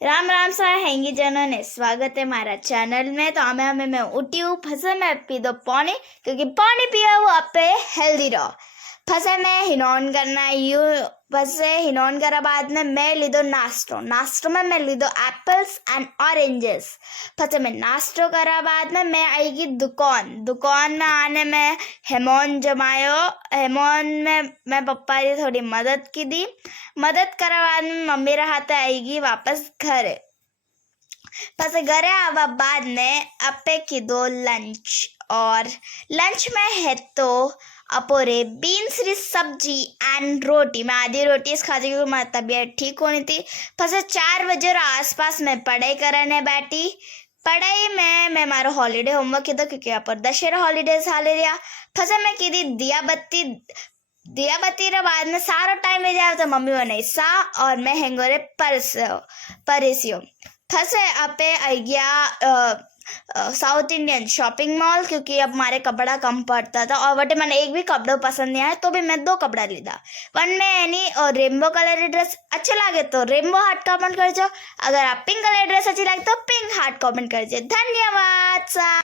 राम राम सा हैंगी जनों ने स्वागत है हमारा चैनल में। तो हमें हमें मैं उठी हूँ फसे में पी दो पानी, क्योंकि पानी पिया वो आप पे हेल्दी रहो। फसे में हिनौन करना यू फसे हिनौन करा बाद में मैं ली दो नाश्तो में मैं ली दो एप्पल्स एंड ऑरेंजेस। फसे में नाश्तो करा बाद में मैं आएगी दुकान में आने में हेमोन जमायो। हेमोन में मैं पप्पा की थोड़ी मदद करा बाद में मम्मी हाथ आएगी वापस घरे। પછી ઘરે આવવા बाद में अपे की दो लंच में है तो अपोरे बीन्स री सब्जी एंड रोटी। मैं आधी रोटी खाती क्योंकि मेरी तबीयत ठीक होनी थी। પછી 4 बजे और आसपास में पढ़ाई करने बैठी। पढ़ाई में मैं मारो हॉलीडे होमवर्क किया क्योंकि यहाँ पर दशहरा हॉलीडेज हाले रहा। પછી मैं की दी दिया बत्ती रे बाद में सारा टाइम में जाए तो मम्मी बनाई सा और मैं हेंगोरे परिसियो। फसे अपे आई गया साउथ इंडियन शॉपिंग मॉल, क्योंकि अब हमारे कपड़ा कम पड़ता था और बटे मैंने एक भी कपड़ा पसंद नहीं आया तो भी मैं 2 कपड़ा लीधा। वन में एनी और रेनबो कलर ड्रेस अच्छे लगे तो रेनबो हार्ट कमेंट कर जो। अगर आप पिंक कलर ड्रेस अच्छी लगे तो पिंक हार्ट कमेंट कर जो। धन्यवाद सा।